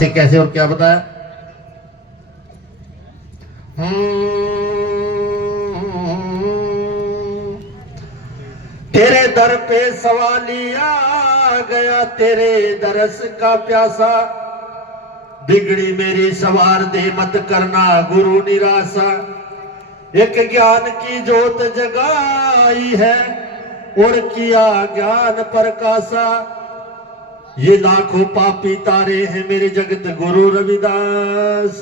कैसे और क्या बताया। तेरे दर पे सवालिया गया, तेरे दरस का प्यासा, बिगड़ी मेरी सवार दे मत करना गुरु निराशा। एक ज्ञान की जोत जगाई है और किया ज्ञान प्रकाशा, ये लाखों पापी तारे हैं मेरे जगत गुरु रविदास।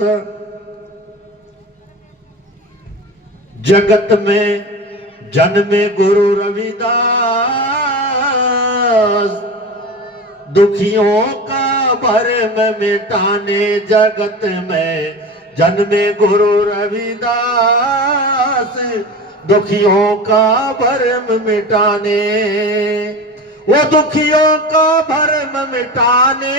जगत में जन्मे गुरु रविदास, दुखियों का भरम मिटाने। जगत में जन्मे गुरु रविदास, दुखियों का भरम मिटाने। वो दुखियों का भरम मिटाने,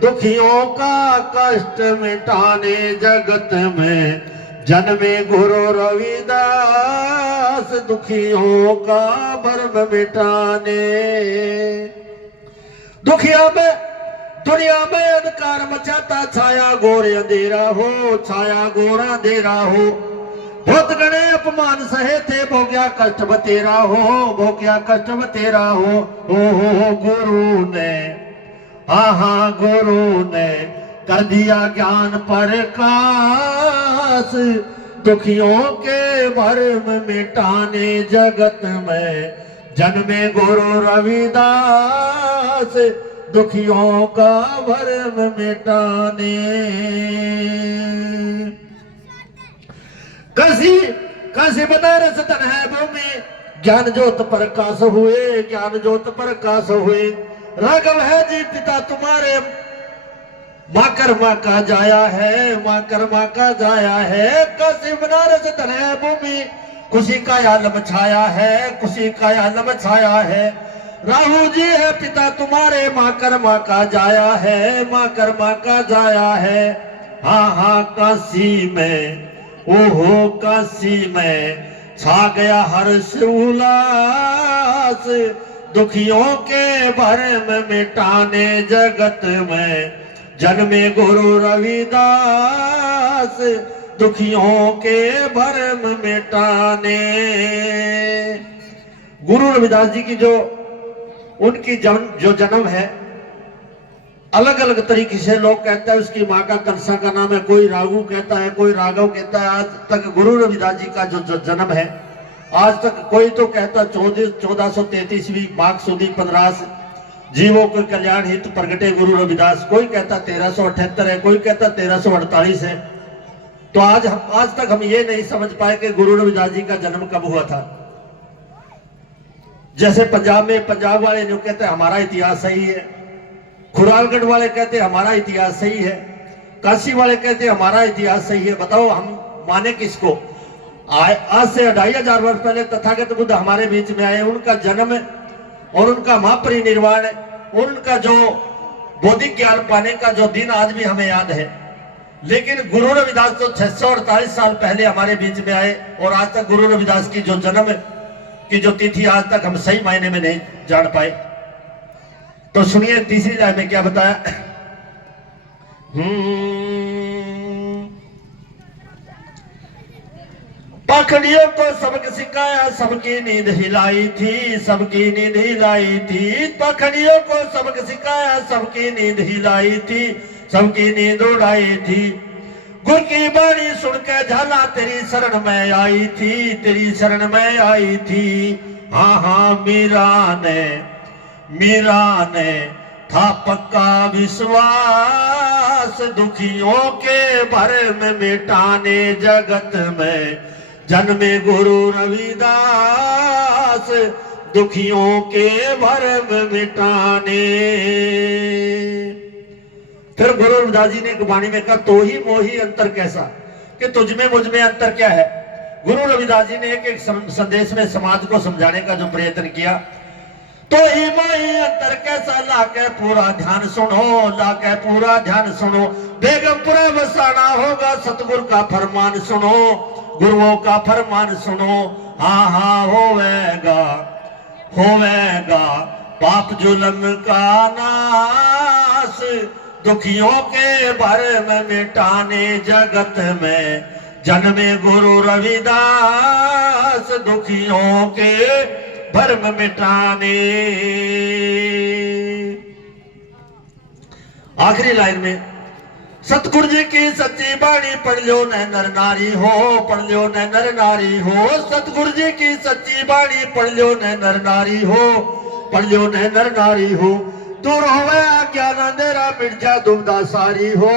दुखियों का कष्ट मिटाने। जगत में जन्मे गुरु रविदास, दुखियों का भरम मिटाने। दुनिया में अंधकार मचाता, छाया घोर अंधेरा हो, छाया घोर अंधेरा हो। बहुत गणे अपमान सहे थे, भोग्या कष्ट बतेरा हो, भोग्या कष्ट बतेरा हो। गुरु ने, हाँ गुरु ने कर दिया ज्ञान प्रकाश, दुखियों के भरम मिटाने। जगत में जन्मे गुरु रविदास, दुखियों का भरम मिटाने। काशी बनारस तन है भूमि, ज्ञान ज्योत प्रकाश हुए, ज्ञान ज्योत प्रकाश हुए। राघव है जी पिता तुम्हारे, माकर माँ का जाया है, माकर माँ का जाया है। काशी बनारस तन है भूमि, खुशी का आलम छाया है, खुशी का आलम छाया है। राहु जी है पिता तुम्हारे, माकर माँ का जाया है, माकर माँ का जाया है। हाँ काशी में, ओहो काशी में छा गया हर्ष उल्लास, दुखियों के भरम मिटाने। जगत में जन्मे गुरु रविदास, दुखियों के भरम मिटाने। गुरु रविदास जी की जो उनकी जो जन्म है, अलग अलग तरीके से लोग कहते हैं उसकी माँ का कलसा का नाम है, कोई राघु कहता है, कोई राघव कहता है। आज तक गुरु रविदास जी का जो जन्म है, आज तक कोई तो कहता 1433वीं माघ सुदी 15 जीवों के कल्याण हित प्रगटे गुरु रविदास, कोई कहता 1378 है, कोई कहता 1348 है। तो आज तक हम ये नहीं समझ पाए कि गुरु रविदास जी का जन्म कब हुआ था। जैसे पंजाब वाले जो कहते हैं हमारा इतिहास सही है, खुरालगढ़ वाले कहते हैं हमारा इतिहास सही है, काशी वाले कहते हैं हमारा इतिहास सही है। बताओ हम माने किसको? आज से 2500 वर्ष पहले तथागत बुद्ध हमारे बीच में आए, उनका जन्म और उनका महापरिनिर्वाण और उनका जो बौद्धिक ज्ञान पाने का जो दिन आज भी हमें याद है। लेकिन गुरु रविदास तो 648 साल पहले हमारे बीच में आए, और आज तक गुरु रविदास की जो जन्म की जो तिथि आज tक हम सही मायने में नहीं जान पाए। तो सुनिए तीसरी लाइन में क्या बताया। पाखंडियों को सबक सिखाया, सबकी नींद हिलाई थी, सबकी नींद हिलाई थी। पाखंडियों को सबक सिखाया, सबकी नींद हिलाई थी, सबकी नींद उड़ाई थी। गुर की बाणी सुन के झाला तेरी शरण में आई थी, तेरी शरण में आई थी। हाँ मीरा ने था पक्का विश्वास, दुखियों के भरम मिटाने। जगत में जन्मे गुरु रविदास, दुखियों के भरम मिटाने। फिर गुरु रविदास जी ने एक वाणी में कहा, तो ही मोही अंतर कैसा, कि तुझ में मुझ में अंतर क्या है। गुरु रविदास जी ने एक संदेश में समाज को समझाने का जो प्रयत्न किया, तो ही मोही अंतर कैसा, लाके पूरा ध्यान सुनो, लाके पूरा ध्यान सुनो। बेगमपुरा बसाना होगा, सतगुरु का फरमान सुनो, गुरुओं का फरमान सुनो। हाँ होवेगा पाप जुल्म का नाश, दुखियों के भरम मिटाने जगत में जन्मे गुरु रविदास दुखियों के भरम मिटाने। आखिरी लाइन में सतगुरु जी की सच्ची बाणी पढ़ लो न नर नारी हो, पढ़ लो न नर नारी हो। सतगुरु जी की सच्ची बाणी पढ़ लो न नर नारी हो, पढ़ लो न नर नारी हो। दूर होवे अज्ञान अंधेरा मिर्जा दुविधा सारी हो,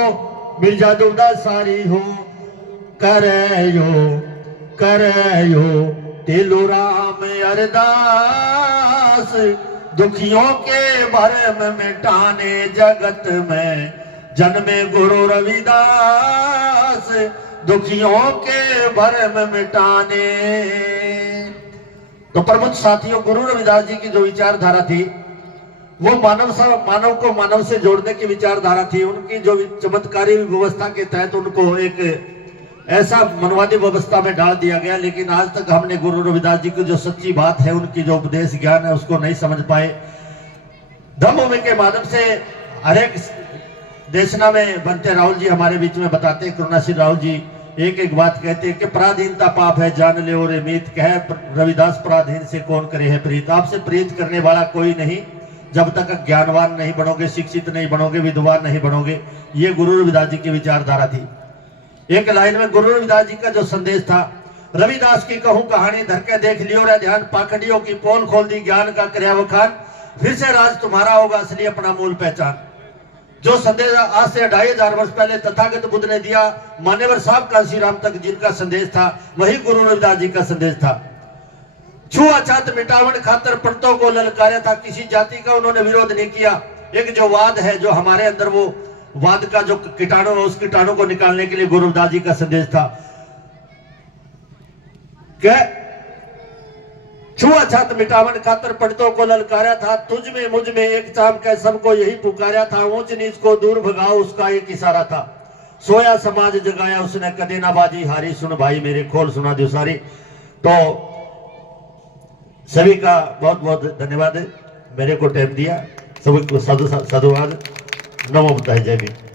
मिर्जा दुविधा सारी हो। करयो तिलु राम अरदास दुखियों के भरम मिटाने जगत में जन्मे गुरु रविदास दुखियों के भरम मिटाने। तो प्रमुख साथियों, गुरु रविदास जी की जो विचारधारा थी वो मानव को मानव से जोड़ने की विचारधारा थी। उनकी जो चमत्कारी व्यवस्था के तहत उनको एक ऐसा मनवादी व्यवस्था में डाल दिया गया, लेकिन आज तक हमने गुरु रविदास जी की जो सच्ची बात है, उनकी जो उपदेश ज्ञान है, उसको नहीं समझ पाए। धम्मभूमि के माध्यम से हर एक देशना में बनते राहुल जी हमारे बीच में बताते हैं, करुणाशील राहुल जी एक एक बात कहते हैं कि पराधीनता पाप है जान ले और मीत कहे रविदास पराधीन से कौन करे है प्रीत। आपसे प्रीत करने वाला कोई नहीं जब तक ज्ञानवान नहीं बनोगे, शिक्षित नहीं बनोगे, विद्वान नहीं बनोगे। ये गुरु रविदास जी की विचारधारा थी। एक लाइन में गुरु रविदास जी का जो संदेश था, रविदास की कहूं कहानी धर के देख लियो रे ध्यान, पाखंडियों की पोल खोल दी ज्ञान का कर्या वखान, फिर से राज तुम्हारा होगा असली अपना मूल पहचान। जो संदेश आज से 2500 वर्ष पहले तथागत बुद्ध ने दिया, मान्यवर साहब कांशीराम तक जिनका संदेश था, वही गुरु रविदास जी का संदेश था। छुआछूत मिटावन खातर पंडितों को ललकारा था, किसी जाति का उन्होंने विरोध नहीं किया। एक जो वाद है, जो हमारे अंदर वो वाद का जो कीटाणु है, उस कीटाणु को निकालने के लिए गुरु रविदास जी का संदेश था। क्या छुआछूत मिटावन खातर पंडितों को ललकारा था, तुझ में मुझ में एक चाम कह सबको यही पुकारा था। ऊंच नीच को दूर भगाओ उसका एक इशारा था, सोया समाज जगाया उसने कदे ना बाजी हारी, सुन भाई मेरे खोल सुना दो सारी। तो सभी का बहुत बहुत धन्यवाद, मेरे को टाइम दिया। सभी को साधुवाद। नमो बुद्धाय, जय भीम।